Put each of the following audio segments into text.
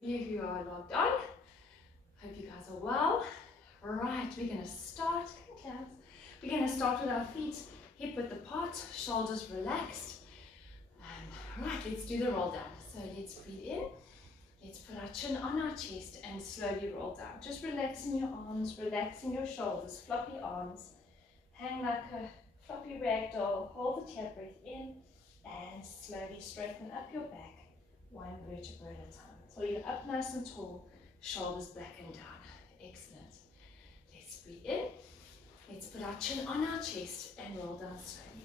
If you are logged on, hope you guys are well. Right, we're going to start. We're going to start with our feet hip width apart, shoulders relaxed. Right, let's do the roll down. So let's breathe in. Let's put our chin on our chest and slowly roll down. Just relaxing your arms, relaxing your shoulders, floppy arms. Hang like a floppy rag doll. Hold the tail breath in and slowly straighten up your back, one vertebra at a time. So you're up nice and tall, shoulders back and down. Excellent. Let's breathe in. Let's put our chin on our chest and roll down slowly.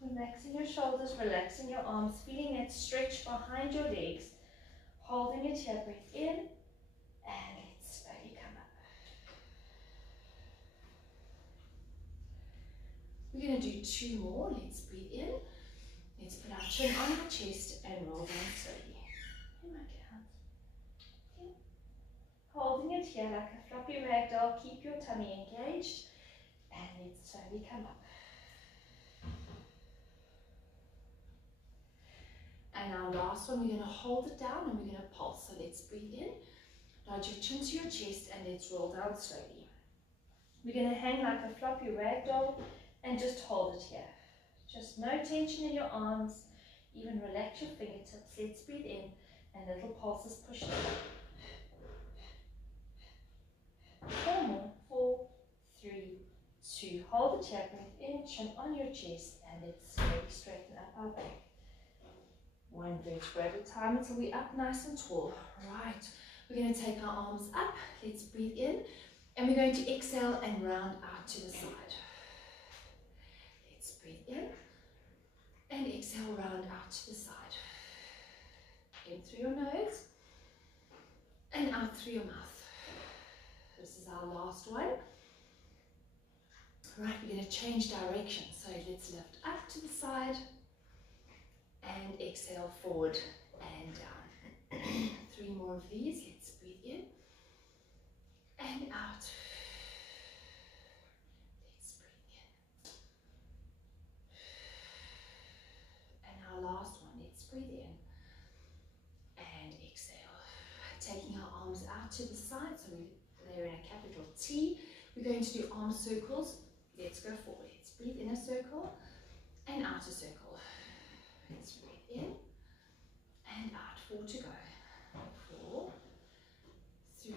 Relaxing your shoulders, relaxing your arms, feeling that stretch behind your legs. Holding your tail breath in and let's slowly come up. We're going to do two more. Let's breathe in. Let's put our chin on our chest and roll down slowly. Holding it here like a floppy rag doll. Keep your tummy engaged and let's slowly come up. And our last one, we're going to hold it down and we're going to pulse. So let's breathe in, nod your chin to your chest and let's roll down slowly. We're going to hang like a floppy rag doll and just hold it here. Just no tension in your arms, even relax your fingertips. Let's breathe in and little pulses push down. 4 more, 4, 3, 2. Hold the tail breath in, chin on your chest and let's slowly straighten up our back. One vertebra at a time until we're up nice and tall. Right, we're going to take our arms up. Let's breathe in and we're going to exhale and round out to the side. Let's breathe in and exhale, round out to the side. In through your nose and out through your mouth. This is our last one. Right, we're going to change direction. So let's lift up to the side and exhale forward and down. 3 more of these. Let's breathe in and out. Let's breathe in. And our last one. Let's breathe in and exhale. Taking our arms out to the side, so they're in a capital T. We're going to do arm circles. Let's go forward. Let's breathe in a circle and out a circle. Let's breathe in and out. 4 to go. 4, 3,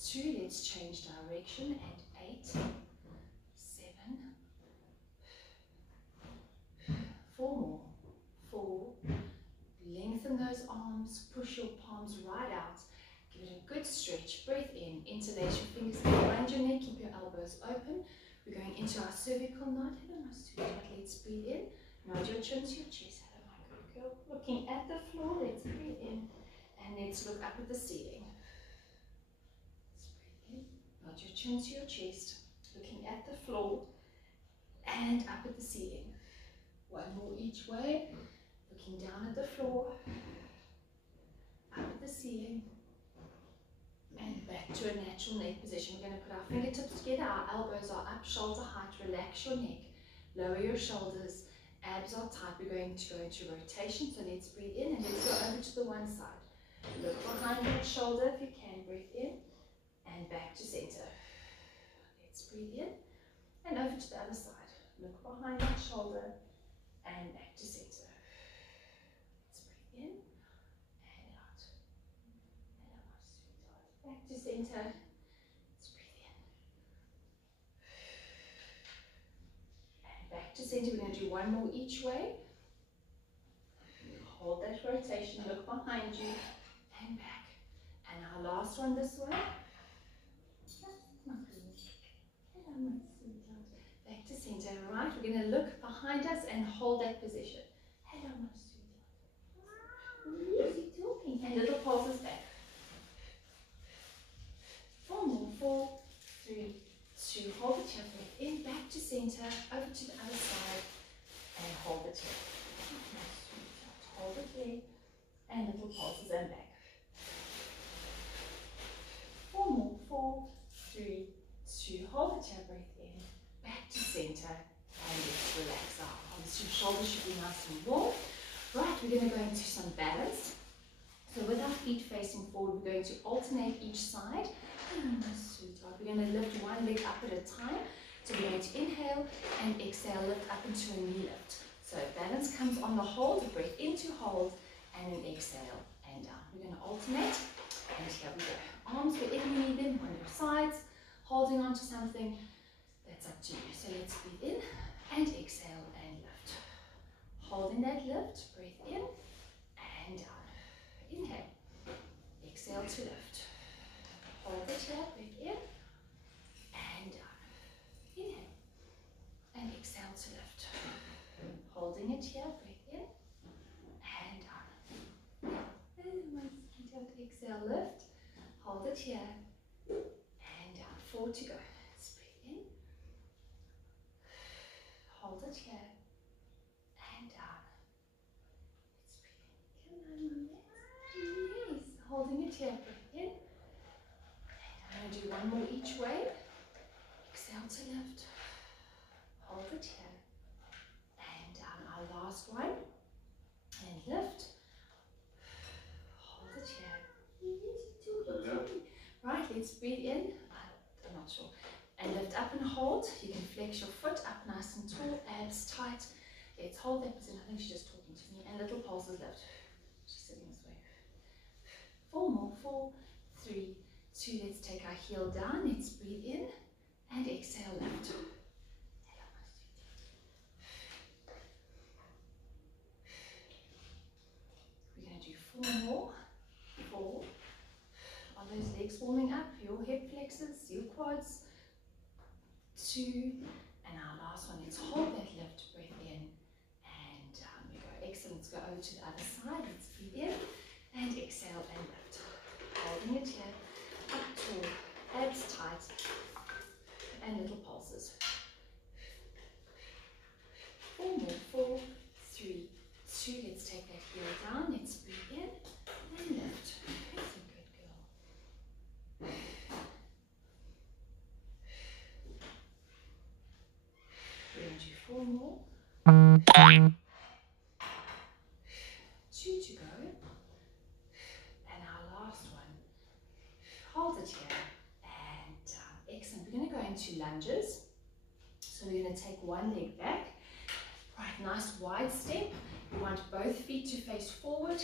2. Let's change direction. And 8, 7. 4 more. 4. Lengthen those arms. Push your palms right out. Give it a good stretch. Breathe in. Interlace your fingers behind your neck. Keep your elbows open. We're going into our cervical nod. Let's breathe in. Nod your chin to your chest. Hello, my good girl. Looking at the floor. Let's breathe in. And let's look up at the ceiling. Let's breathe in. Nod your chin to your chest. Looking at the floor. And up at the ceiling. 1 more each way. Looking down at the floor. Up at the ceiling. And back to a natural neck position. We're going to put our fingertips together. Our elbows are up, shoulder height. Relax your neck. Lower your shoulders. Abs are tight. We're going to go into rotation. So let's breathe in and let's go over to the one side. Look behind that shoulder if you can. Breathe in and back to center. Let's breathe in and over to the other side. Look behind that shoulder and back to center. Let's breathe in and out. Hello, my sweetheart. Back to center. Let's breathe in. And back to center. We're going to do 1 more each way. Hold that rotation. Look behind you and back. And our last one this way. Hello, my sweetheart. Back to center. Right. We're going to look behind us and hold that position. Hello, my sweetheart. Easy talking. And little pulses back. 4 more. 4, 3, 2. Hold the tail breath in. Back to center. Over to the other side. And hold it here. Hold it there. And little pulses and back. 4 more. 4, 3, 2. Hold the tail breath in. Back to center. And let's relax our arms. Your shoulders should be nice and warm. Right, we're going to go into some balance. feet facing forward. We're going to alternate each side. We're going to lift one leg up at a time. So we're going to inhale and exhale, lift up into a knee lift. So balance comes on the hold, breath into hold, and then exhale and down. We're going to alternate, and here we go. Arms wherever you need them, on your sides, holding on to something. That's up to you. So let's breathe in and exhale and lift. Holding that lift, breathe in and down. Inhale, exhale to lift. Hold it here, breathe in and down. Inhale and exhale to lift. Holding it here, breathe in and down. And once you don't exhale, lift. Hold it here and down. 4 to go. Let's breathe in. Hold it here and down. Let's breathe in. Come on, yes. Holding it here, breathe in. I'm going to do one more each way. Exhale to lift. Hold it here. And down. Our last one. And lift. Hold it here. Right, let's breathe in. I'm not sure. And lift up and hold. You can flex your foot up nice and tall, abs tight. Let's hold that position. I think she's just talking to me. And little pulses lift. She's sitting this way. 4 more. 4, 3, 2. Let's take our heel down. Let's breathe in and exhale, lift. We're going to do 4 more. 4. Are those legs warming up? Your hip flexors, your quads. 2. And our last one. Let's hold that lift. Breath in and down we go. Excellent. Let's go over to the other side. Let's breathe in and exhale and lift. Holding it here. Up tall, abs tight, and little pulses. 4 more. 4, 3, 2. Let's take that heel down. Let's breathe in and lift. That's a good girl. We're going to do 4 more. 2 to go. And our last one. Hold it here and down. Excellent. We're going to go into lunges. So we're going to take one leg back. Right, nice wide step. You want both feet to face forward,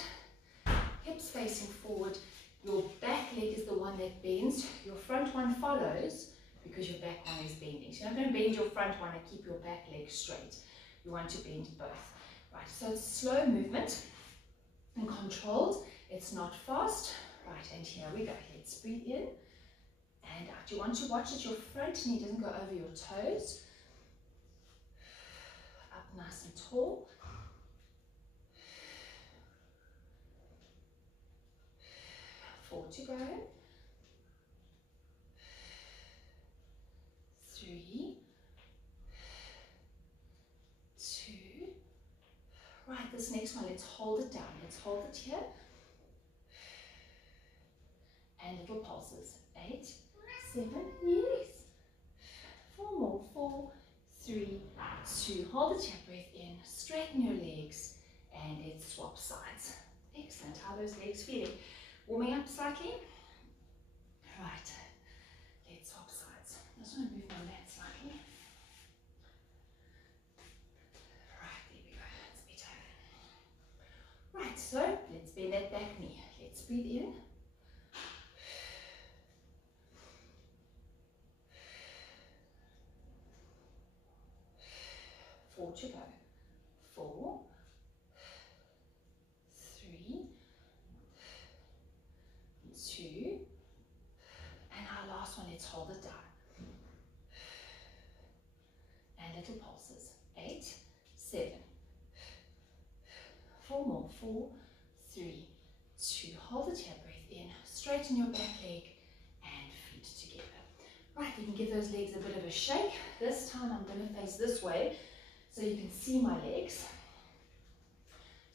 hips facing forward. Your back leg is the one that bends. Your front one follows because your back one is bending. So you're not going to bend your front one and keep your back leg straight. You want to bend both. Right, so it's slow movement and controlled. It's not fast. Right, and here we go. Let's breathe in and out. You want to watch that your front knee doesn't go over your toes. Up nice and tall. 4 to go. 3, 2. Right, this next one, let's hold it down. Let's hold it here. And little pulses. 8, 7, yes. 4 more. 4, 3, 2. Hold it here, breath in. Straighten your legs. And let's swap sides. Excellent. How are those legs feeling? Warming up slightly. Right. Let's swap sides. I just want to move my mat slightly. Right, there we go. That's better. Right, so let's bend that back knee. Let's breathe in. 4 to go. 4, 3, 2, and our last one, let's hold it down. And little pulses. 8, 7, 4 more. 4, 3, 2. Hold it here, breathe in. Straighten your back leg and feet together. Right, you can give those legs a bit of a shake. This time I'm going to face this way so you can see my legs.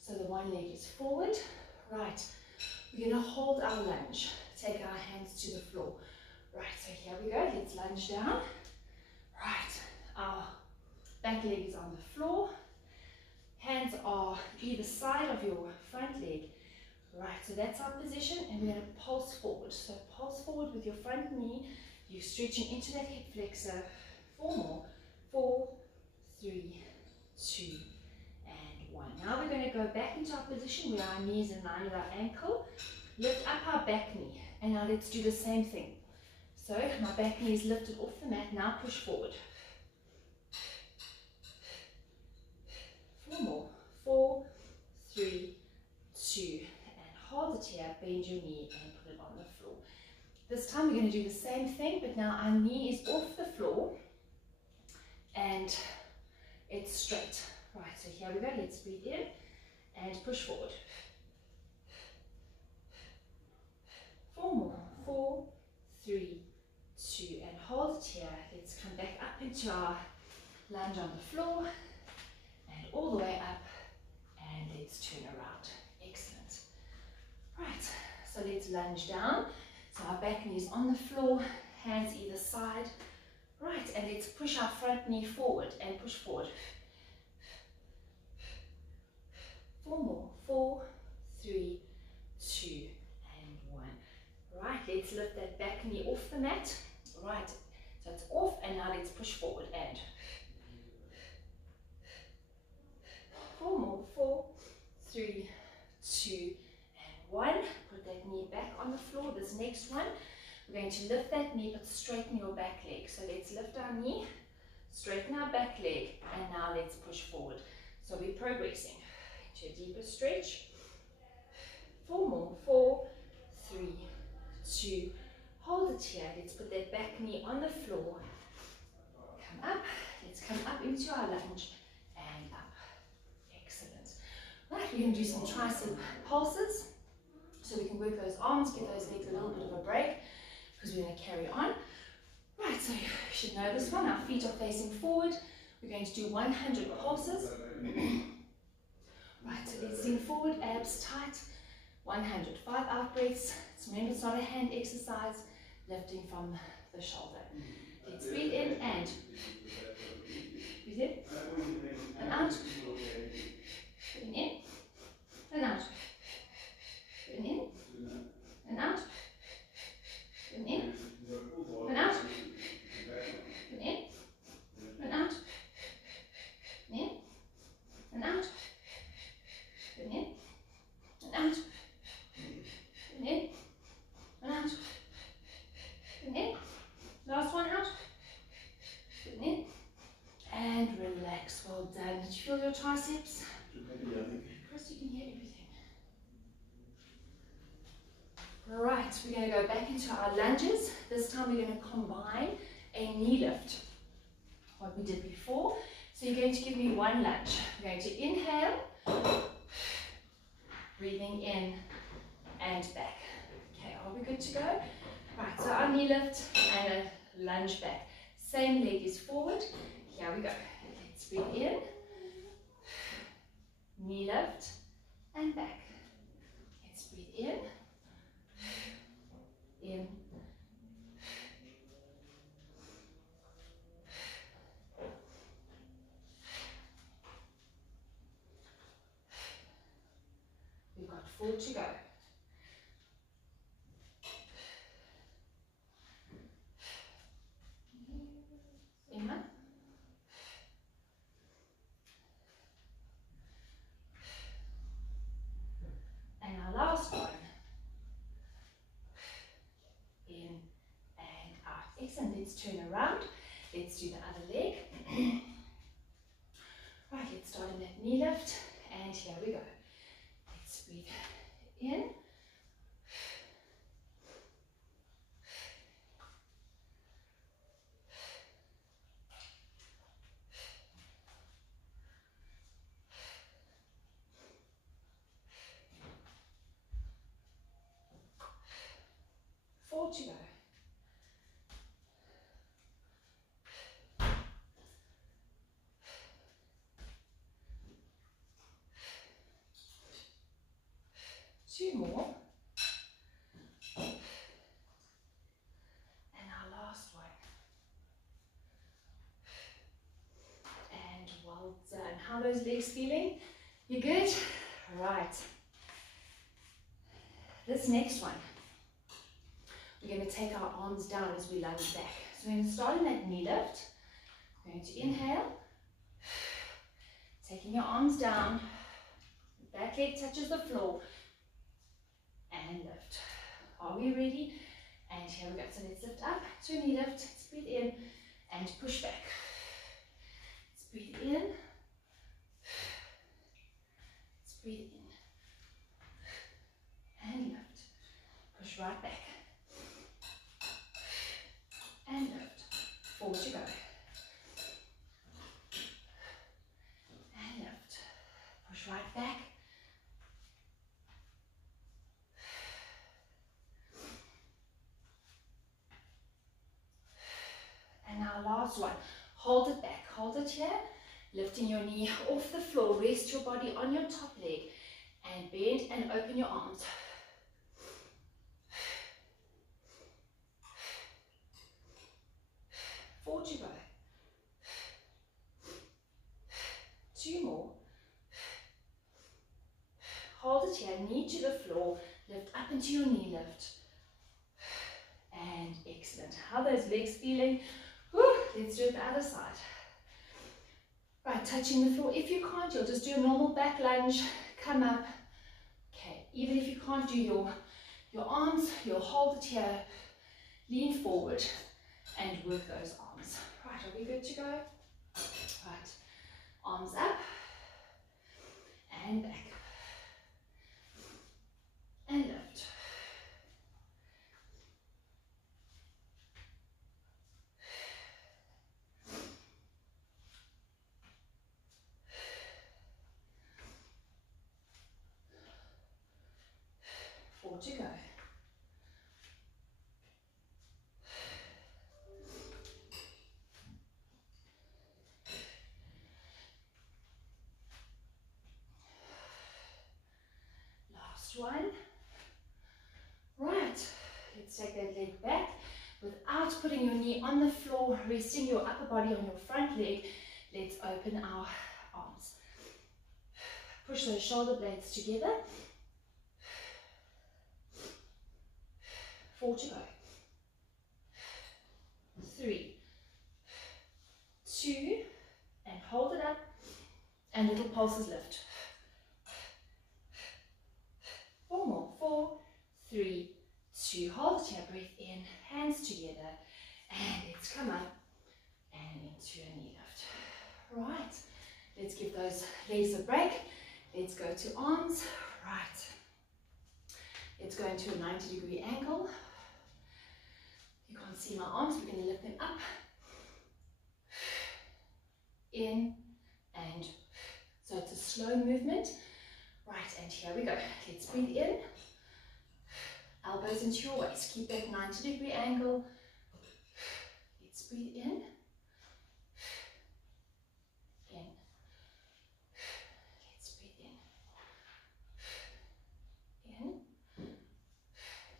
So the one leg is forward. Right, we're going to hold our lunge. Take our hands to the floor. Right, so here we go. Let's lunge down. Right, our back leg is on the floor. Hands are either side of your front leg. Right, so that's our position, and we're going to pulse forward. So pulse forward with your front knee. You're stretching into that hip flexor. 4 more. 4, 3, 2, and 1. Now we're going to go back into our position where our knee is in line with our ankle. Lift up our back knee, and now let's do the same thing. So my back knee is lifted off the mat. Now push forward. 4 more. 4, 3, 2, and hold it here. Bend your knee and put it on the floor. This time we're going to do the same thing, but now our knee is off the floor and it's straight. Right, so here we go. Let's breathe in and push forward. 4 more. 4, 3, 2, and hold it here. Let's come back up into our lunge on the floor and all the way up, and let's turn around. Excellent. Right, so let's lunge down. So our back knee is on the floor, hands either side. Right, and let's push our front knee forward and push forward. 4 more. 4, 3, 2, and 1. Right, let's lift that back knee off the mat. Right, so it's off, and now let's push forward and 4 more. 4, 3, 2, and 1. Put that knee back on the floor. This next one, we're going to lift that knee but straighten your back leg. So let's lift our knee, straighten our back leg, and now let's push forward. So we're progressing to a deeper stretch. 4 more. 4, 3, 2, hold it here. Let's put that back knee on the floor. Come up. Let's come up into our lunge and up. Excellent. Right, we're going to do some tricep pulses so we can work those arms, give those legs a little bit of a break because we're going to carry on. Right, so you should know this one. Our feet are facing forward. We're going to do 100 pulses. Right, so let's lean forward, abs tight. 100. 5 out breaths. So remember, it's not a hand exercise, lifting from the shoulder. Let's breathe in and breathe in and out. Breathe in and out. Breathe in and out. Breathe in and out. Breathe in and out. Breathe in and out. Breathe in and out. Breathe in and out. Breathe in. Last one out. Breathe in and relax. Well done. Did you feel your triceps? Chris, you can hear everything. Right, we're going to go back into our lunges. This time we're going to combine a knee lift, what we did before. So you're going to give me one lunge. We're going to inhale, breathing in and back. Okay, are we good to go? Right, so our knee lift and a lunge back. Same leg is forward. Here we go. Let's breathe in, knee lift and back. Let's breathe in, we've got 4 to go. Inhale. And our last one. In and out. Excellent. Let's turn around. Let's do the other leg. Right, let's start in that knee lift. And here we go. Let's breathe in. To go. 2 more. And our last one. And well done. How are those legs feeling? You good? Right. This next one, we're going to take our arms down as we lunge back. So we're going to start in that knee lift. We're going to inhale, taking your arms down, back leg touches the floor, and lift. Are we ready? And here we go. So let's lift up to a knee lift. Let's breathe in and push back. Let's breathe in. Let's breathe in. And lift. Push right back. And lift. Forward you go. And lift. Push right back. And now last one. Hold it back. Hold it here. Lifting your knee off the floor. Rest your body on your top leg. And bend and open your arms. Forward you go. 2 more. Hold it here, knee to the floor, lift up into your knee lift. And excellent. How are those legs feeling? Whew, let's do it the other side. Right, touching the floor. If you can't, you'll just do a normal back lunge, come up. Okay, even if you can't do your arms, you'll hold it here, lean forward, and work those arms. Right, are we good to go? Right, arms up, and back. And lift. Forward you go. Last one. Right, let's take that leg back without putting your knee on the floor, resting your upper body on your front leg. Let's open our arms. Push those shoulder blades together. 4 to go. 3, 2, and hold it up, and little pulses lift. 4 more. 4, 3, 2, hold it here, breathe in, hands together, and let's come up and into a knee lift. Right, let's give those legs a break. Let's go to arms. Right, let's go into a 90-degree angle. You can't see my arms, we're going to lift them up, in, and so it's a slow movement. Right, and here we go. Let's breathe in. Elbows into your waist. Keep that 90-degree angle. Let's breathe in. In. Let's breathe in. In.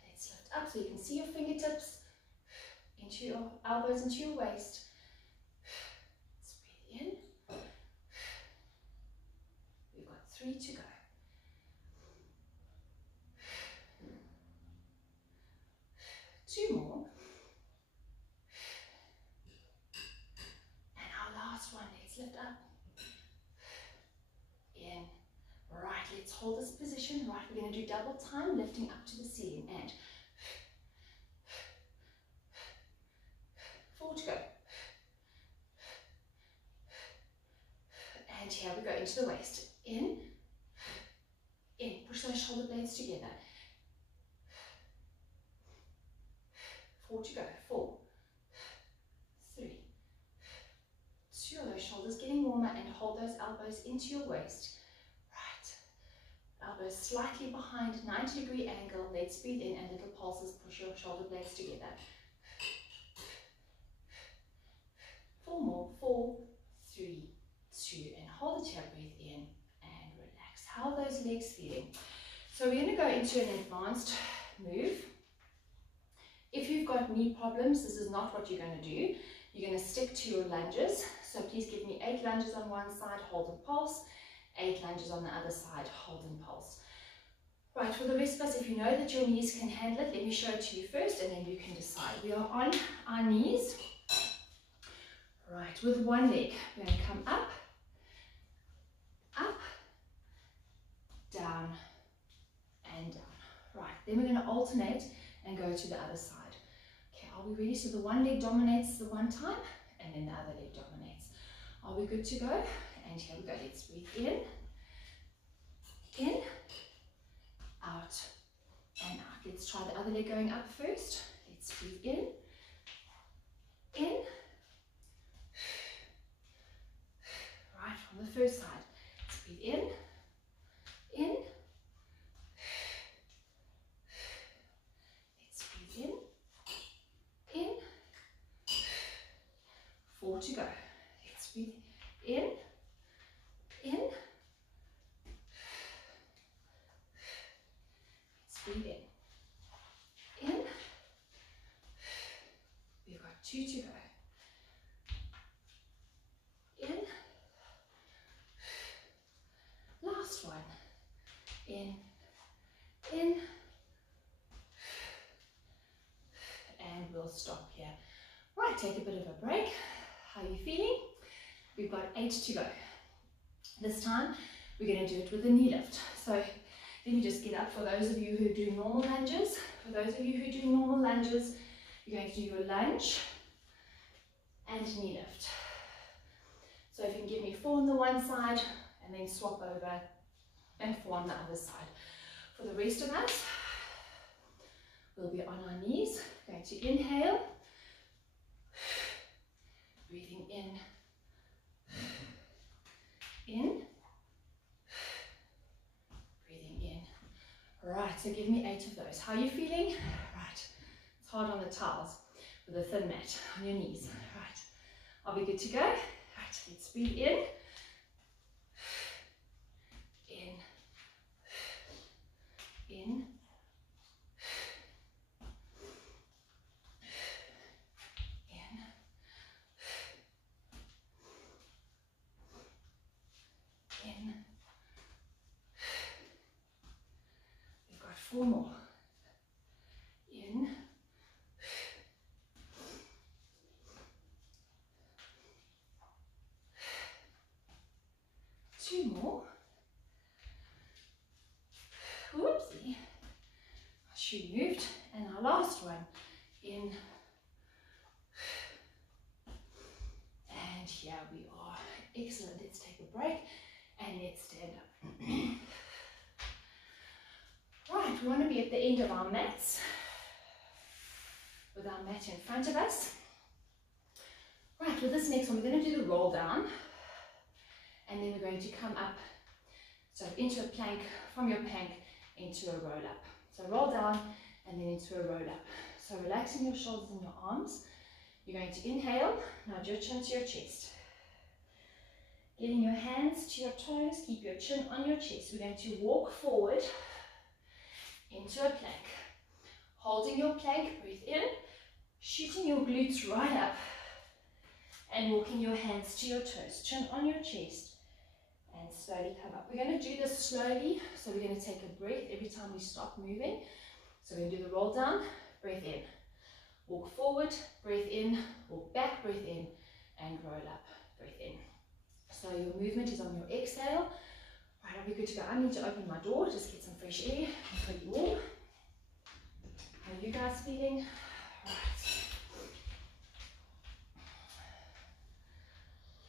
Let's lift up so you can see your fingertips into your elbows into your waist. Let's breathe in. We've got 3 to go. Two more. And our last one, let's lift up. In. Right, let's hold this position. Right, we're going to do double time, lifting up to the ceiling. And 4 to go. And here we go into the waist. In. In. Push those shoulder blades together. 4 to go. 4, 3, 2. Those shoulders getting warmer, and hold those elbows into your waist. Right. Elbows slightly behind, 90-degree angle. Let's breathe in, and little pulses. Push your shoulder blades together. 4 more. 4, 3, 2, and hold it here. Breathe in and relax. How are those legs feeling? So we're going to go into an advanced move. If you've got knee problems, this is not what you're going to do. You're going to stick to your lunges. So please give me 8 lunges on one side, hold and pulse. 8 lunges on the other side, hold and pulse. Right, for the rest of us, if you know that your knees can handle it, let me show it to you first and then you can decide. We are on our knees. Right, with one leg, we're going to come up, up, down, and down. Right, then we're going to alternate and go to the other side. Okay, are we ready? So the one leg dominates the one time, and then the other leg dominates. Are we good to go? And here we go. Let's breathe in, out, and out. Let's try the other leg going up first. Let's breathe in, right, from the first side. Let's breathe in, let's breathe in, 4 to go. Let's breathe in, let's breathe in, we've got 2 to go. Last one. In, and we'll stop here. Right, take a bit of a break. How are you feeling? We've got 8 to go. This time, we're going to do it with a knee lift. So, let me just get up for those of you who do normal lunges. For those of you who do normal lunges, you're going to do your lunge and knee lift. So, if you can give me 4 on the one side, and then swap over and 4 on the other side. For the rest of us, we'll be on our knees. Going to inhale, breathing in, breathing in. Right, so give me 8 of those. How are you feeling? Right, it's hard on the towels with a thin mat on your knees. Right, are we good to go? Right, let's breathe in. We've got 4 more. In, 2 more. Whoopsie. Our shoe moved. And our last one. In. And here we are. Excellent. Let's take a break and let's stand up. Right, we want to be at the end of our mats with our mat in front of us. Right, with this next one, we're going to do the roll down and then we're going to come up, so into a plank, from your plank into a roll up. So roll down and then into a roll up. So relaxing your shoulders and your arms. You're going to inhale, nod your chin to your chest. Getting your hands to your toes, keep your chin on your chest. We're going to walk forward into a plank. Holding your plank, breathe in, shooting your glutes right up, and walking your hands to your toes, chin on your chest, and slowly come up. We're going to do this slowly, so we're going to take a breath every time we stop moving. So we're going to do the roll down, breathe in, walk forward, breathe in, walk back, breathe in, and roll up, breathe in. So your movement is on your exhale. Right, are we good to go? I need to open my door, just get some fresh air for you all. How are you guys feeling? Right.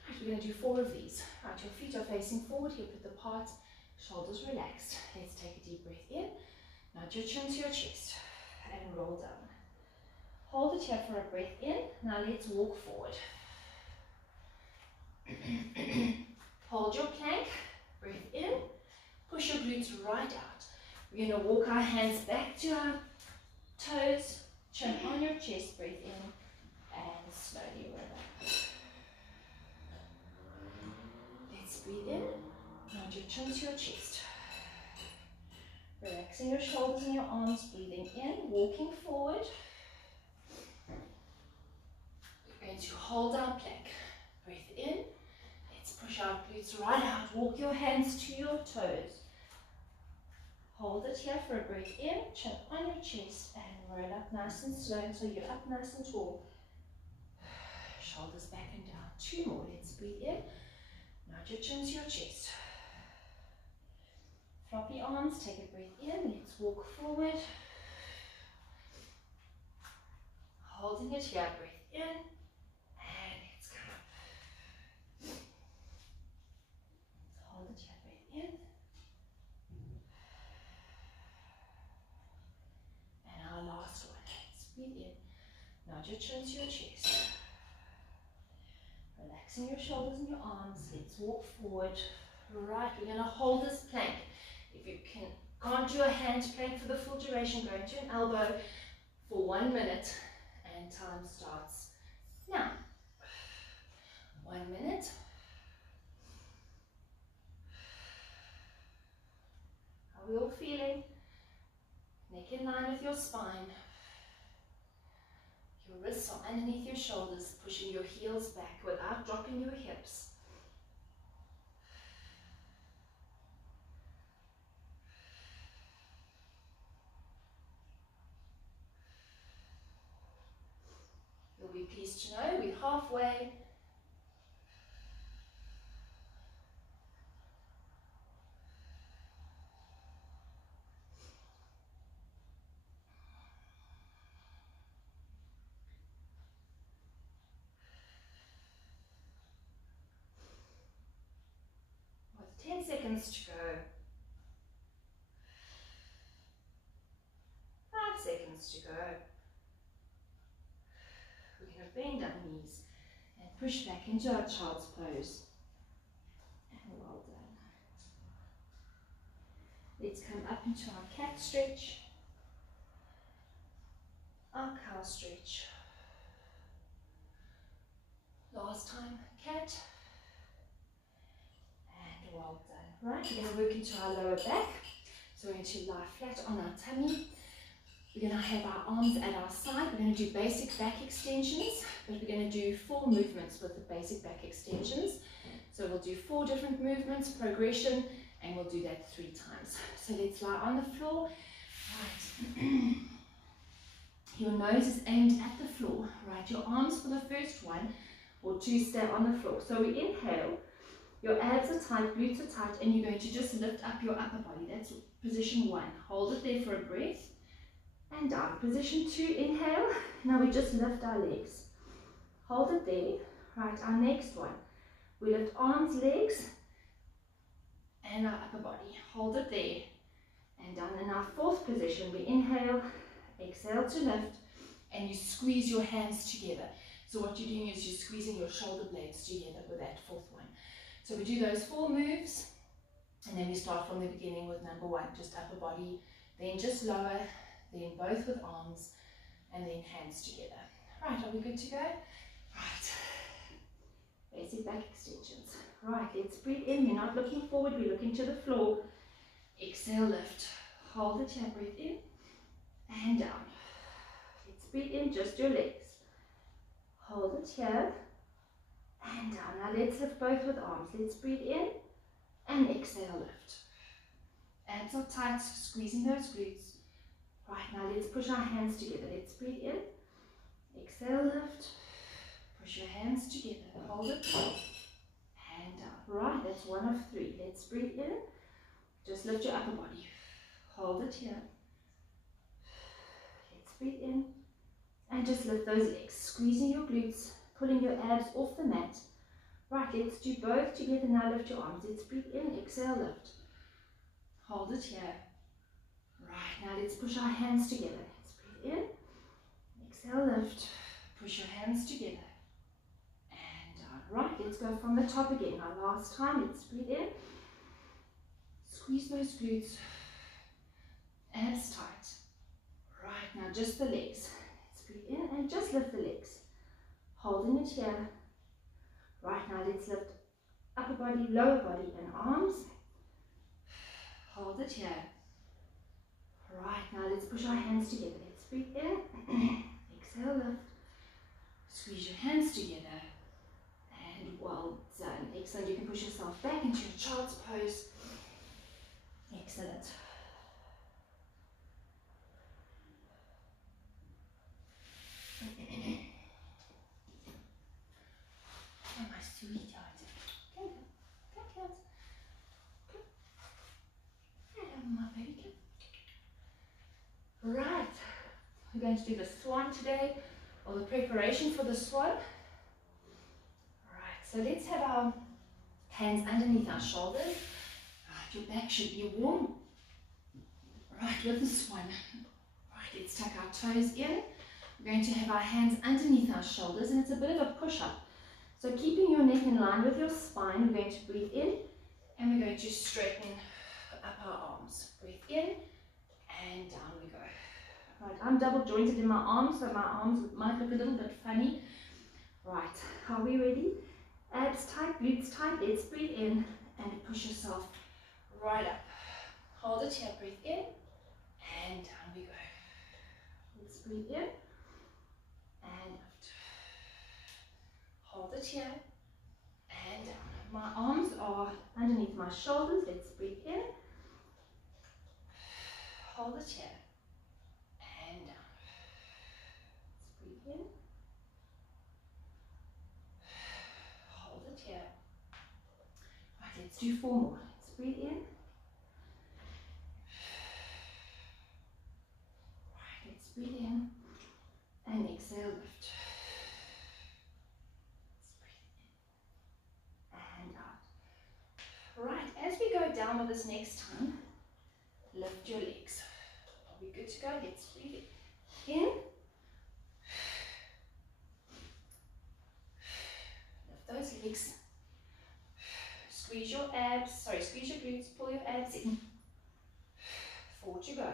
Right, we're going to do 4 of these. Right, your feet are facing forward, hip width apart, shoulders relaxed. Let's take a deep breath in. Nod your chin to your chest and roll down. Hold it here for a breath in. Now let's walk forward. Hold your plank, breathe in, push your glutes right out. We're going to walk our hands back to our toes, chin on your chest, breathe in, and slowly roll up. Let's breathe in, nod your chin to your chest. Relaxing your shoulders and your arms, breathing in, walking forward. We're going to hold our plank, breathe in. Push our glutes right out, walk your hands to your toes. Hold it here for a breath in, chin on your chest, and roll up nice and slow until you're up nice and tall. Shoulders back and down. 2 more. Let's breathe in. Nod your chin to your chest. Floppy arms, take a breath in. Let's walk forward. Holding it here, breath in. And let's come up. Hold it here, breath in. And our last one. Let's breathe in. Nod your chin to your chest. Relaxing your shoulders and your arms. Let's walk forward. Right, we're going to hold this plank. If you can't do a hand plank for the full duration, go into an elbow for 1 minute, and time starts now. 1 minute. How are we all feeling? Neck in line with your spine. Your wrists are underneath your shoulders, pushing your heels back without dropping your hips. You'll be pleased to know we're halfway. With 10 seconds to go. 5 seconds to go. We're going to bend our knees and push back into our child's pose. And well done. Let's come up into our cat stretch, our cow stretch. Last time, cat. And well done. Right, we're going to work into our lower back. So we're going to lie flat on our tummy. We're going to have our arms at our side. We're going to do basic back extensions, but we're going to do 4 movements with the basic back extensions. So we'll do 4 different movements, progression, and we'll do that 3 times. So let's lie on the floor. Right. Your nose is aimed at the floor. Right. Your arms for the first 1 or 2 stay on the floor. So we inhale. Your abs are tight, glutes are tight, and you're going to just lift up your upper body. That's position 1. Hold it there for a breath. And down. Position 2, inhale. Now we just lift our legs. Hold it there. Right, our next one. We lift arms, legs, and our upper body. Hold it there. And down in our 4th position, we inhale, exhale to lift, and you squeeze your hands together. So what you're doing is you're squeezing your shoulder blades together with that 4th one. So we do those 4 moves, and then we start from the beginning with number 1, just upper body, then just lower, then both with arms, and then hands together. Right, are we good to go? Right. Basic back extensions. Right, let's breathe in. We're not looking forward, we're looking to the floor. Exhale, lift. Hold it here, breathe in and down. Let's breathe in, just your legs. Hold it here and down. Now let's lift both with arms. Let's breathe in and exhale, lift. Abs are tight, squeezing those glutes. Right, now let's push our hands together. Let's breathe in, exhale, lift, push your hands together, hold it, and down. Right, that's 1 of 3. Let's breathe in, just lift your upper body, hold it here. Let's breathe in, and just lift those legs, squeezing your glutes, pulling your abs off the mat. Right, let's do both together. Now lift your arms. Let's breathe in, exhale, lift, hold it here. Right, now let's push our hands together. Let's breathe in, exhale, lift, push your hands together, and down. Right, let's go from the top again. Now last time, let's breathe in, squeeze those glutes, abs tight. Right, now just the legs. Let's breathe in and just lift the legs, holding it here. Right, now let's lift upper body, lower body, and arms. Hold it here. Right, now let's push our hands together. Let's breathe in, exhale, lift, squeeze your hands together, and well done. Excellent. You can push yourself back into your child's pose. Excellent. Right, we're going to do the swan today, or the preparation for the swan. Right, so let's have our hands underneath our shoulders. Right, your back should be warm. Right, with the swan. Right, let's tuck our toes in. We're going to have our hands underneath our shoulders, and it's a bit of a push-up. So keeping your neck in line with your spine, we're going to breathe in, and we're going to straighten up our arms. Breathe in, and down we go. Right, I'm double jointed in my arms, so my arms might look a little bit funny. Right, are we ready? Abs tight, glutes tight. Let's breathe in and push yourself right up. Hold it here, breathe in, and down we go. Let's breathe in, and out. Hold it here, and down. My arms are underneath my shoulders. Let's breathe in. Hold it here, and down. Let's breathe in. Hold it here. Right, let's do 4 more. Let's breathe in. Right, let's breathe in. And exhale, lift. And out. Right, as we go down with this next time, lift your legs. Are we good to go? Let's breathe in. Lift those legs. Squeeze your abs, squeeze your glutes, pull your abs in. 4 to go.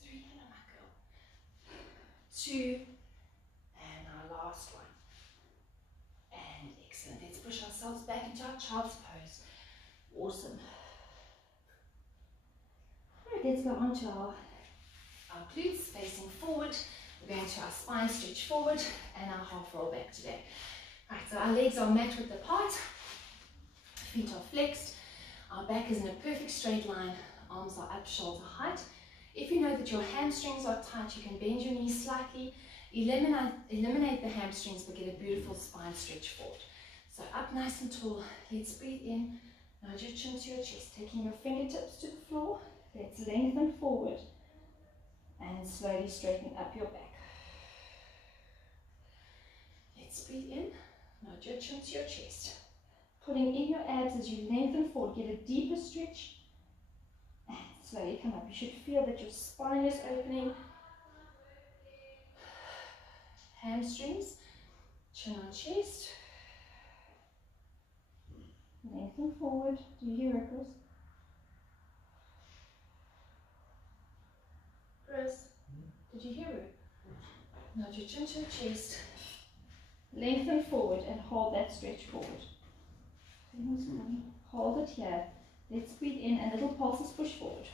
3, hello my girl. 2, and our last one. And excellent. Let's push ourselves back into our child's pose. Awesome. Alright, let's go on to our glutes facing forward. We're going to our spine stretch forward and our half roll back today. Right, so our legs are mat width apart, feet are flexed, our back is in a perfect straight line, arms are up shoulder height. If you know that your hamstrings are tight, you can bend your knees slightly, eliminate the hamstrings, but get a beautiful spine stretch forward. So up nice and tall, let's breathe in, nod your chin to your chest, taking your fingertips to the floor, let's lengthen forward and slowly straighten up your back. Let's breathe in. Nod your chin to your chest. Pulling in your abs as you lengthen forward, get a deeper stretch. And slowly come up. You should feel that your spine is opening. Hamstrings, chin on chest. Lengthen forward. Do you hear it, Chris? Chris, did you hear it? Nod your chin to your chest. Lengthen forward and hold that stretch forward. Hold it here. Let's breathe in and little pulses push forward.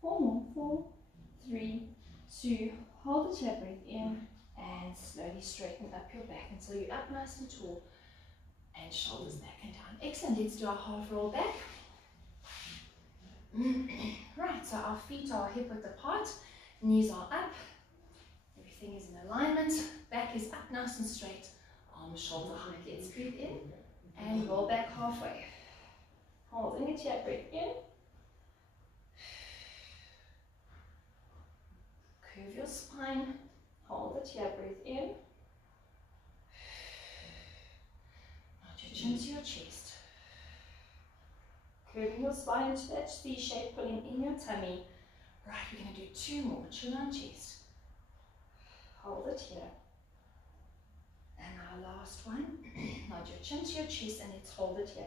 4 more. 4, 3, 2. Hold it here, breathe in and slowly straighten up your back until you're up nice and tall and shoulders back and down. Excellent. Let's do our half roll back. Right, so our feet are hip width apart, knees are up. Everything is in alignment, back is up nice and straight, arms shoulder height. Let's breathe in and roll back halfway. Holding it here, breathe in. Curve your spine, hold it here, breathe in. Nod your chin to your chest. Curving your spine into that C shape, pulling in your tummy. Right, we're going to do 2 more, chin on chest. Hold it here. And our last one, nod your chin to your chest and let's hold it here.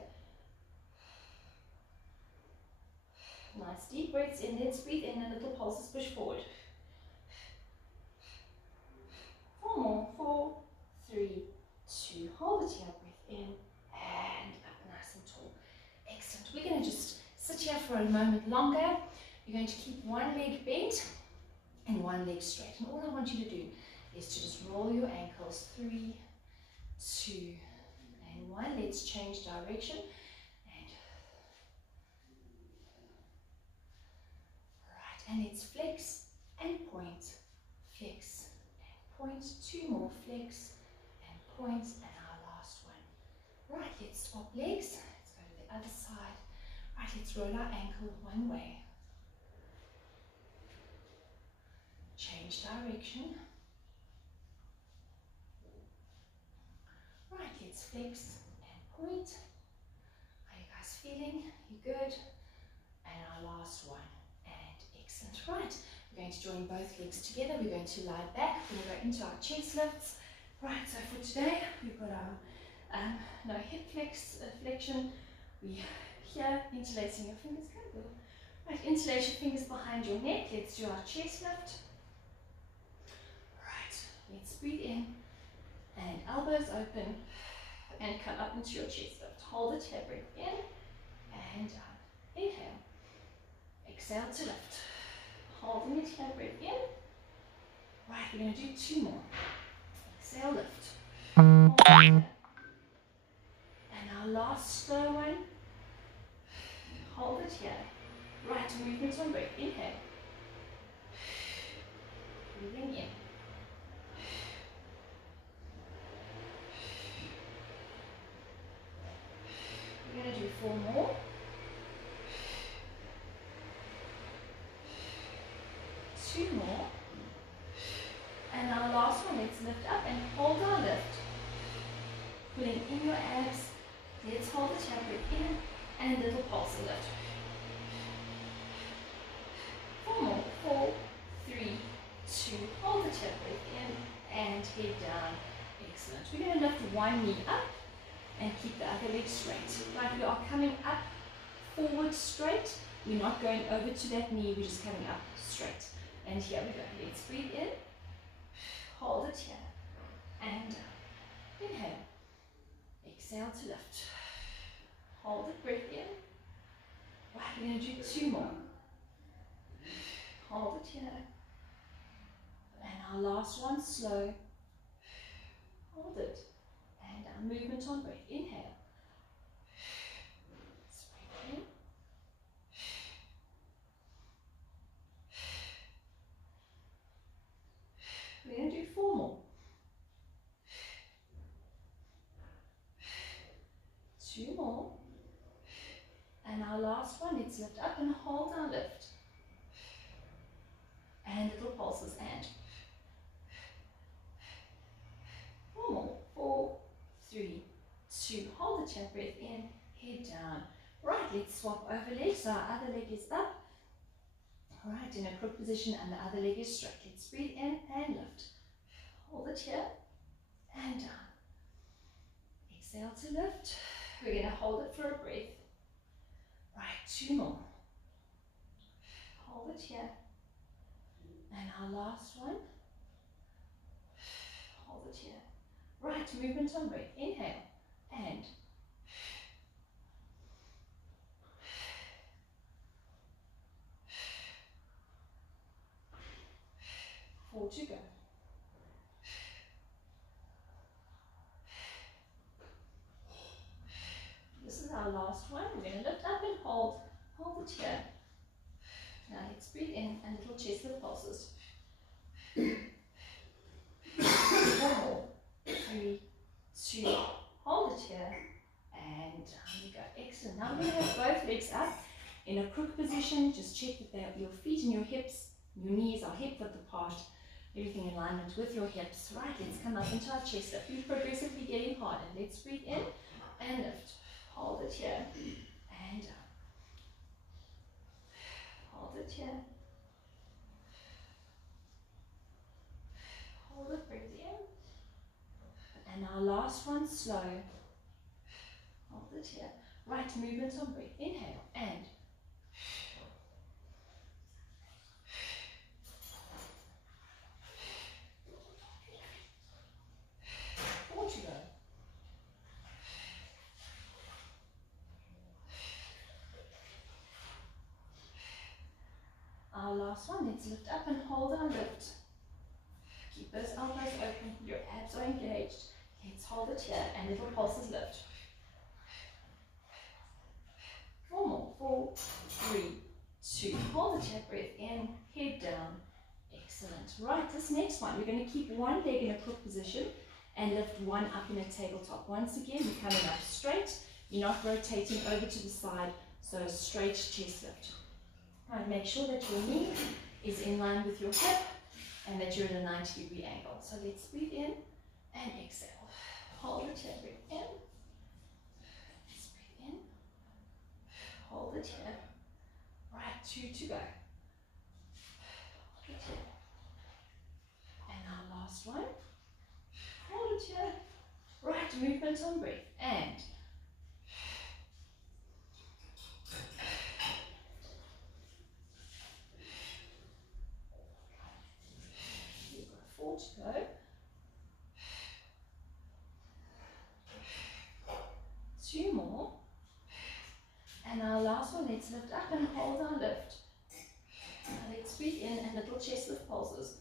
Nice deep breaths in, let's breathe in and little pulses push forward. 4 more, 4, 3, 2, hold it here, breathe in and up nice and tall. Excellent, we're going to just sit here for a moment longer. You're going to keep one leg bent and one leg straight. And all I want you to do is to just roll your ankles. 3, 2, and 1. Let's change direction. And right, and let's flex and point, flex and point. 2 more, flex and point, and our last one. Right, let's swap legs. Let's go to the other side. let's roll our ankle one way. Change direction. Right, let's flex and point. How are you guys feeling? You good? And our last one. And excellent. Right, we're going to join both legs together. We're going to lie back. We're going to go into our chest lifts. Right, so for today, we've got our no hip flexion. We here, interlacing your fingers. Good. Right, interlace your fingers behind your neck. Let's do our chest lift. Right, let's breathe in. And elbows open. And come up into your chest lift. Hold it here, breathe in. And inhale. Exhale to lift. Holding it here, breathe in. Right, we're going to do 2 more. Exhale, lift. Hold it here. And our last slow one. Hold it here. Right, movement on breath. Inhale. Breathing in. We're going to do 4 more. 2 more. And our last one, let's lift up and hold our lift. Pulling in your abs. Let's hold the chair, breathe in, and little pulse lift. 4 more. 4, 3, 2. Hold the chair, breathe in, and head down. Excellent. We're going to lift one knee up and keep the other leg straight. Right, we are coming up forward straight. We're not going over to that knee, we're just coming up straight. And here we go. Let's breathe in. Hold it here. And inhale. Exhale to lift. Hold it, breath in. Right, we're going to do 2 more. Hold it here. And our last one, slow. Hold it. And our movement on breath. Inhale. Breathe in. We're going to do 4 more. 2 more. And our last one, let's lift up and hold our lift. And little pulses and 4 more. 4, 3, 2. Hold the chair, breath in, head down. Right, let's swap over legs. So our other leg is up. Right, in a crook position, and the other leg is straight. Let's breathe in and lift. Hold it here and down. Exhale to lift. We're going to hold it for a breath. Right, 2 more. Hold it here. And our last one. Hold it here. Right, movement on breath. Inhale and 4 to go. This is our last one. We're going to lift up and hold it here. Now let's breathe in and little chest lift pulses. 1 more. 3, 2. Hold it here. And down you go. Excellent. Now we're going to have both legs up in a crook position. Just check that your feet and your hips, your knees are hip width apart. Everything in alignment with your hips. Right, let's come up into our chest lift. We're progressively getting harder. Let's breathe in and lift. Hold it here and down. Hold it here. Hold it, breathe in. And our last one, slow. Hold it here. Right, movement on breath. Inhale and 4 to go. Our last one, let's lift up and hold our lift. Keep those elbows open, your abs are engaged. Let's hold it here and little pulses lift. 4 more. 4, 3, 2. Hold the here, breath in, head down. Excellent. Right, this next one, we're going to keep one leg in a crook position and lift one up in a tabletop. Once again, we're coming up straight. You're not rotating over to the side. So a straight chest lift. Right, make sure that your knee is in line with your hip and that you're at a 90-degree angle. So let's breathe in and exhale. Hold it here, breathe in. Let's breathe in. Hold it here. Right, 2 to go. Hold it here. And our last one. Hold it here. Right, movement on breath. And you've got 4 to go. 2 more. And our last one, let's lift up and hold our lift. Now let's breathe in and little chest lift pulses.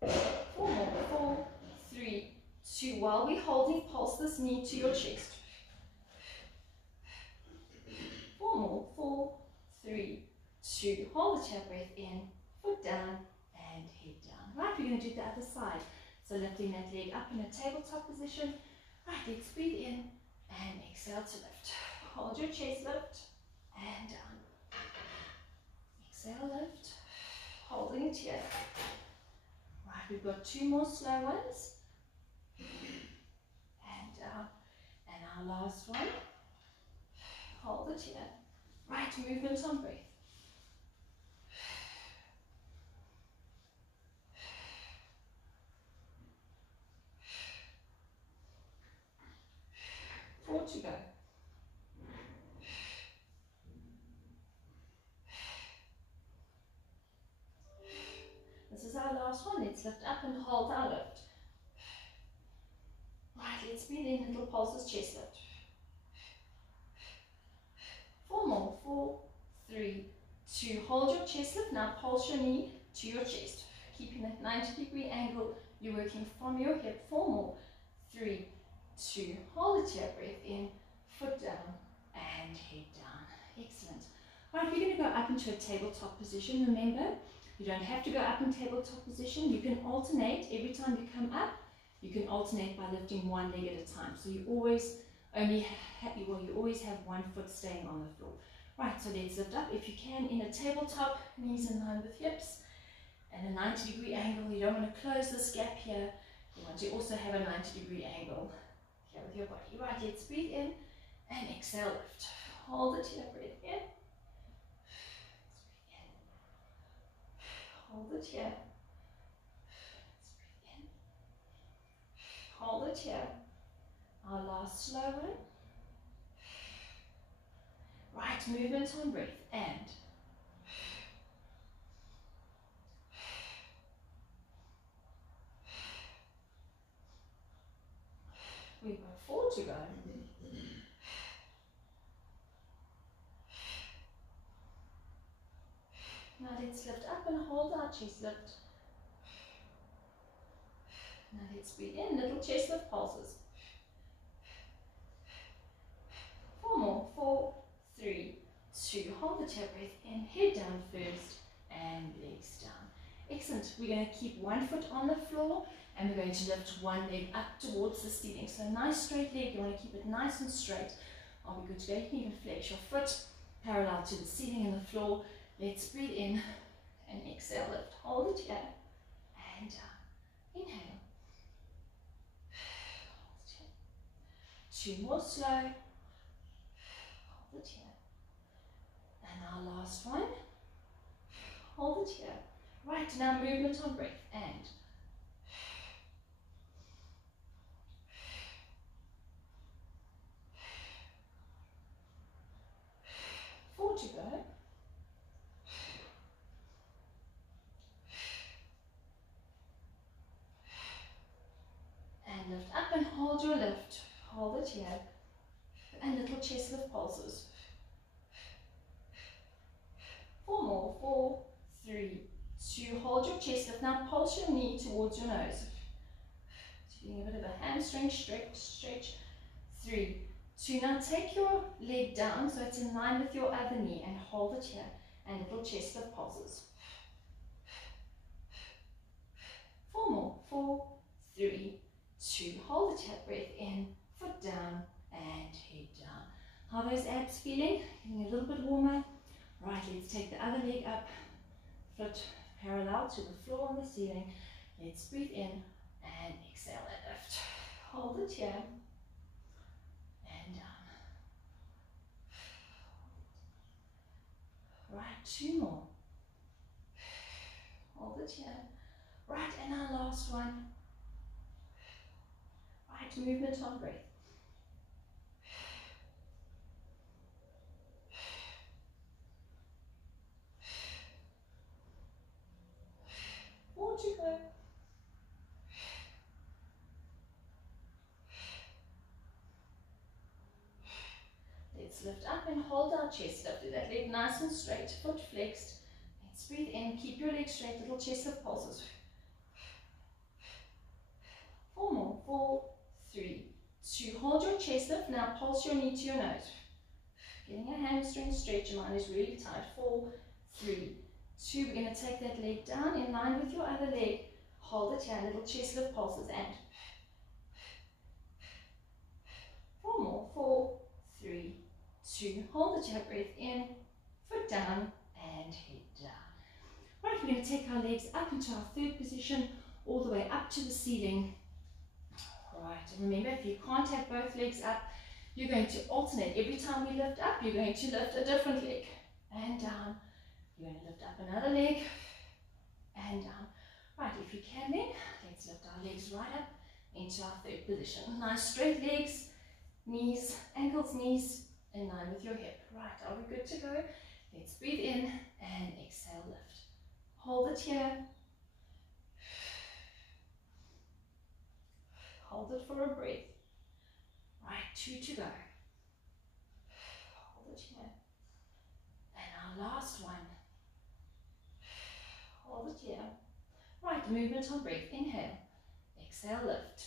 4 more. 4, 3, 2. While we're holding, pulse this knee to your chest. 4 more. 4, 3, 2. Hold the chair, breath in, foot down, and head down. Right, we're going to do the other side. So lifting that leg up in a tabletop position. Right, let's breathe in and exhale to lift. Hold your chest, lift, and down. Exhale, lift, holding it here. Right, we've got 2 more slow ones. And down. And our last one. Hold it here. Right, movement on breath. Four to go. This is our last one. Let's lift up and hold our lift. Right, let's breathe in, little pulses, chest lift. 4 more. 4, 3, 2. Hold your chest lift. Now pulse your knee to your chest. Keeping that 90-degree angle. You're working from your hip. 4 more. 3, 2. Hold it here. Breath in, foot down, and head down. Excellent. Right, we're going to go up into a tabletop position. Remember, you don't have to go up in tabletop position. You can alternate every time you come up. You can alternate by lifting one leg at a time. So you always you always have one foot staying on the floor. Right, so let's lift up if you can in a tabletop, knees in line with hips, and a 90-degree angle. You don't want to close this gap here. You want to also have a 90-degree angle here with your body. Right, let's breathe in and exhale, lift. Hold it here, breathe in. Hold it here. Let's breathe in. Hold it here. Our last slow one. Right, movement on breath. And we've got 4 to go. Now let's lift up and hold our chest lift. Now let's breathe in, little chest lift pulses. 4 more. 4, 3, 2. Hold the chair, breath in, head down first, and legs down. Excellent. We're going to keep one foot on the floor, and we're going to lift one leg up towards the ceiling. So nice straight leg. You want to keep it nice and straight. Are we good to go? You can even flex your foot parallel to the ceiling and the floor. Let's breathe in and exhale, lift. Hold it here and down. Inhale. Hold it here. 2 more slow. Hold it here. And our last one. Hold it here. Right, now movement on breath. And 4 to go. And lift up and hold your lift. Hold it here. And little chest lift pulses. 4 more. 4, 3, 2. Hold your chest lift. Now pulse your knee towards your nose. So getting a bit of a hamstring stretch. 3, 2. Now take your leg down so it's in line with your other knee and hold it here. And little chest lift pulses. 4 more. 4, 3, 2. Hold it here. Breath in, foot down, and head down. How are those abs feeling? Getting a little bit warmer. Right, let's take the other leg up, foot parallel to the floor on the ceiling. Let's breathe in and exhale and lift. Hold it here and down. Right, 2 more. Hold it here. Right, and our last one. Right, movement on breath. 4 to go. Let's lift up and hold our chest up. Do that leg nice and straight, foot flexed. Let's breathe in, keep your legs straight, little chest lift pulses. 4 more, 4, 3, 2. Hold your chest lift, now pulse your knee to your nose. Getting a hamstring stretch, your mind is really tight. 4, 3, 2. We're going to take that leg down in line with your other leg. Hold it here, little chest lift pulses, and 4 more, 4, 3, 2. Hold it here, breath in, foot down, and head down. Right, we're going to take our legs up into our third position, all the way up to the ceiling. Right, and remember, if you can't have both legs up, you're going to alternate. Every time we lift up, you're going to lift a different leg. And down. You're going to lift up another leg. And down. Right, if you can then, let's lift our legs right up into our third position. Nice straight legs, knees, ankles, knees, in line with your hip. Right, are we good to go? Let's breathe in and exhale, lift. Hold it here. Hold it for a breath. Right, 2 to go. Hold it here. And our last one. Hold it here. Right, movement on breath. Inhale. Exhale, lift.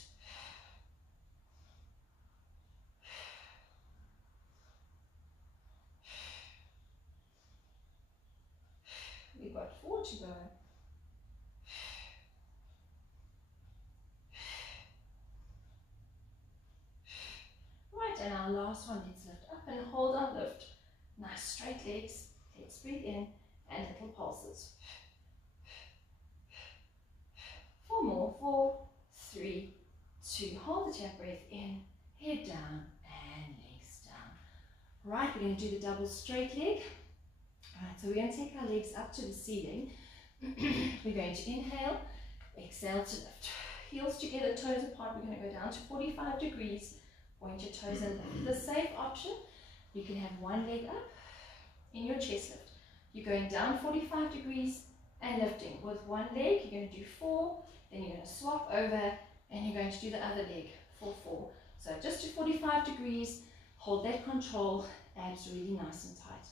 We've got 4 to go. Right, and our last one, let's lift up and hold our lift. Nice straight legs. Let's breathe in and little pulses. 4 more, 4, 3, 2. Hold it here, breath in, head down, and legs down. Right, we're going to do the double straight leg. Right, so we're going to take our legs up to the ceiling. We're going to inhale, exhale to lift. Heels together, toes apart. We're going to go down to 45 degrees. Point your toes and lift. The safe option, you can have one leg up in your chest lift. You're going down 45 degrees and lifting. With one leg, you're going to do 4, then you're going to swap over, and you're going to do the other leg for 4. So just to 45 degrees, hold that control, abs really nice and tight.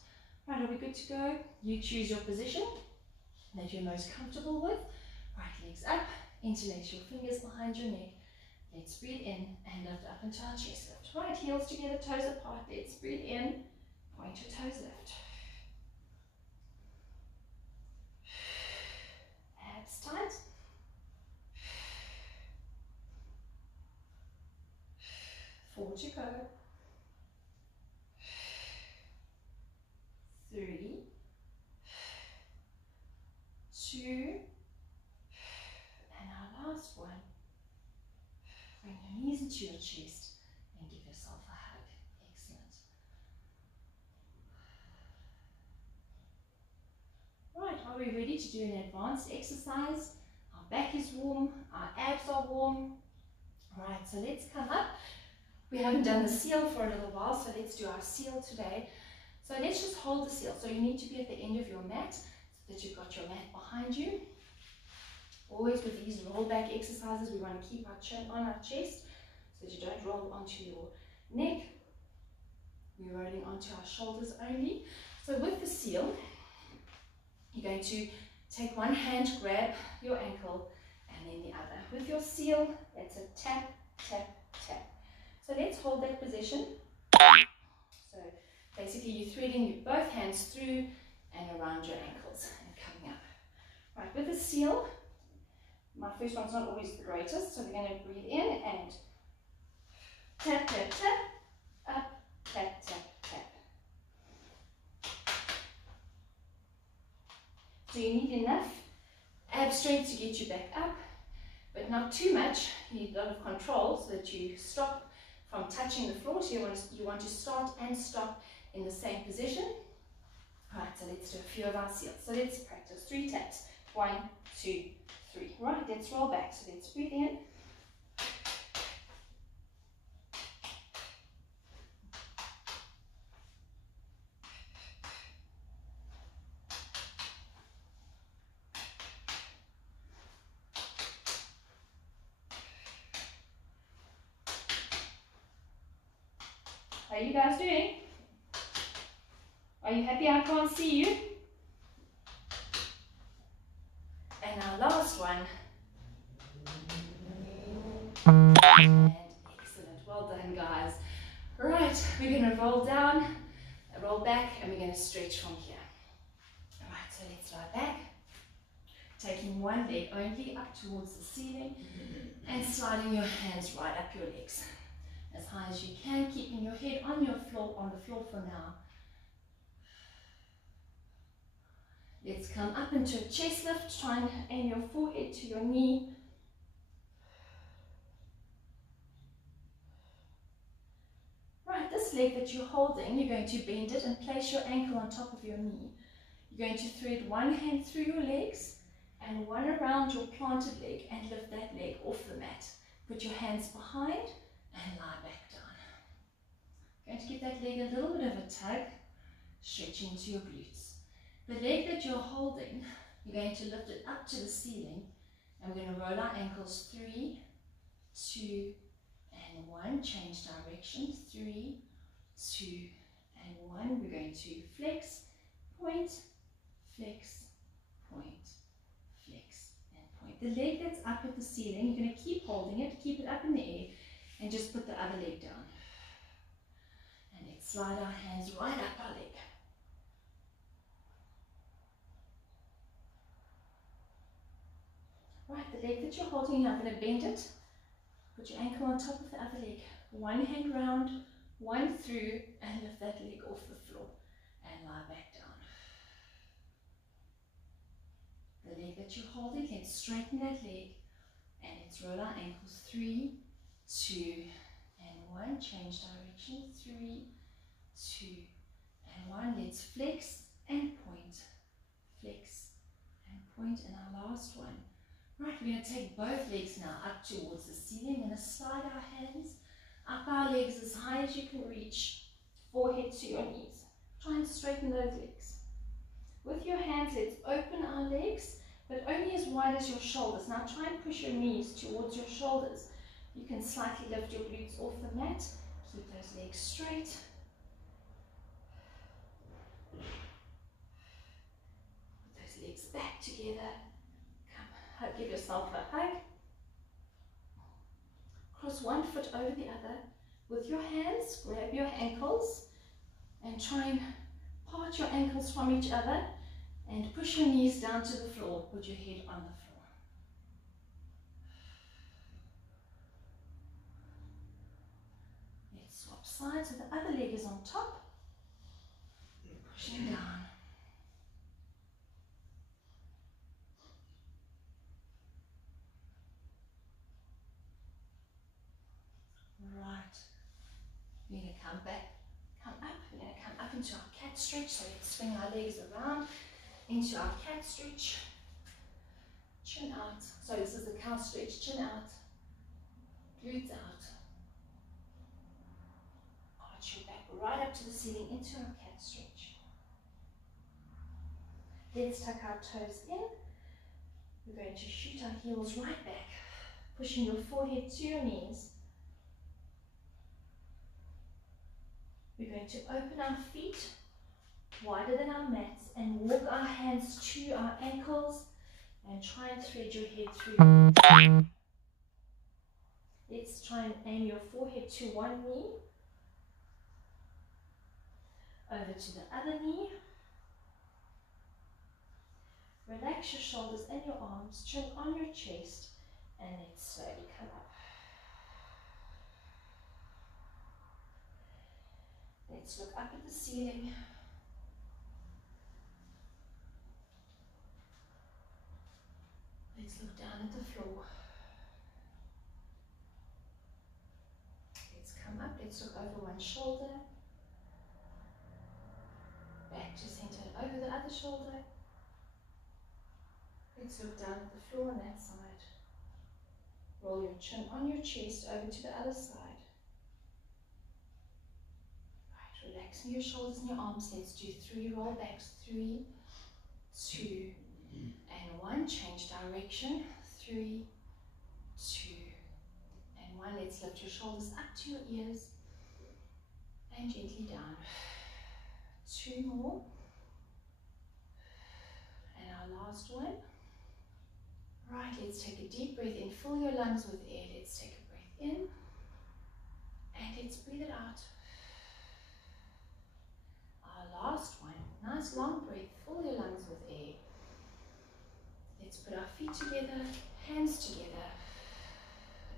Right, are we good to go? You choose your position that you're most comfortable with. Right, legs up, interlace your fingers behind your neck. Let's breathe in and lift up into our chest lift. Right, heels together, toes apart. Let's breathe in, point your toes, lift. Abs tight. Four to go. 3, 2, and our last one. Bring your knees into your chest and give yourself a hug. Excellent. Right, are we ready to do an advanced exercise? Our back is warm, our abs are warm. Right, so let's come up. We haven't done the seal for a little while, so let's do our seal today. So let's just hold the seal. So you need to be at the end of your mat so that you've got your mat behind you. Always with these roll back exercises, we want to keep our chin on our chest so that you don't roll onto your neck. We're rolling onto our shoulders only. So with the seal, you're going to take one hand, grab your ankle, and then the other. With your seal, it's a tap, tap, tap. So let's hold that position. So basically you're threading both hands through and around your ankles and coming up. Right, with the seal, my first one's not always the greatest, so we're going to breathe in and tap, tap, tap, up, tap, tap, So you need enough ab strength to get you back up, but not too much. You need a lot of control so that you stop from touching the floor. So you want to start and stop in the same position. Right, so let's do a few of our seals. So let's practice 3 taps. 1, 2, 3. Right, let's roll back. So let's breathe in. How are you guys doing? Are you happy I can't see you? And our last one. And excellent. Well done, guys. Right, we're going to roll down, roll back, and we're going to stretch from here. Alright, so let's lie back. Taking one leg only up towards the ceiling and sliding your hands right up your legs. As high as you can, keeping your head on the floor for now. Let's come up into a chest lift. Try and aim your forehead to your knee. Right, this leg that you're holding, you're going to bend it and place your ankle on top of your knee. You're going to thread one hand through your legs and one around your planted leg and lift that leg off the mat. Put your hands behind and lie back down. Going to give that leg a little bit of a tug, stretch into your glutes. The leg that you're holding, you're going to lift it up to the ceiling, and we're going to roll our ankles 3, 2, and 1. Change direction. 3, 2, and 1. We're going to flex, point, flex, point, flex, and point. The leg that's up at the ceiling, you're going to keep holding it, keep it up in the air, and just put the other leg down. And let's slide our hands right up our leg. Right, the leg that you're holding, I'm going to bend it. Put your ankle on top of the other leg. One hand round, one through, and lift that leg off the floor. And lie back down. The leg that you're holding, let's straighten that leg. And let's roll our ankles. 3, 2, and 1. Change direction. 3, 2, and 1. Let's flex and point. Flex and point. And our last one. Right, we're going to take both legs now up towards the ceiling. We're going to slide our hands up our legs as high as you can reach, forehead to your knees. Try and straighten those legs. With your hands, let's open our legs, but only as wide as your shoulders. Now try and push your knees towards your shoulders. You can slightly lift your glutes off the mat. Keep those legs straight. Put those legs back together. Give yourself a hug. Cross one foot over the other. With your hands, grab your ankles and try and part your ankles from each other and push your knees down to the floor. Put your head on the floor. Let's swap sides so the other leg is on top. Pushing down. Right, we're going to come back, come up, we're going to come up into our cat stretch, so let's swing our legs around into our cat stretch, chin out, so this is the cow stretch, chin out, glutes out, arch your back right up to the ceiling into our cat stretch. Let's tuck our toes in, we're going to shoot our heels right back, pushing your forehead to your knees. We're going to open our feet wider than our mats and walk our hands to our ankles and try and thread your head through. Let's try and aim your forehead to one knee, over to the other knee. Relax your shoulders and your arms, chin on your chest, and let's slowly come up. Let's look up at the ceiling. Let's look over one shoulder. Back to center and over the other shoulder. Let's look down at the floor on that side. Roll your chin on your chest over to the other side. Right, relaxing your shoulders and your arms. Let's do 3 roll backs. 3, 2, and 1. Change direction. 3, 2, and 1. Let's lift your shoulders up to your ears and gently down. 2 more. And our last one. Right, let's take a deep breath in. Fill your lungs with air. Let's take a breath in. And let's breathe it out. Our last one. Nice long breath. Fill your lungs with air. Let's put our feet together, hands together,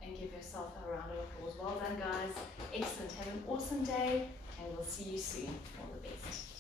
and give yourself a round of applause. Well done, guys. Excellent. Have an awesome day, and we'll see you soon. All the best.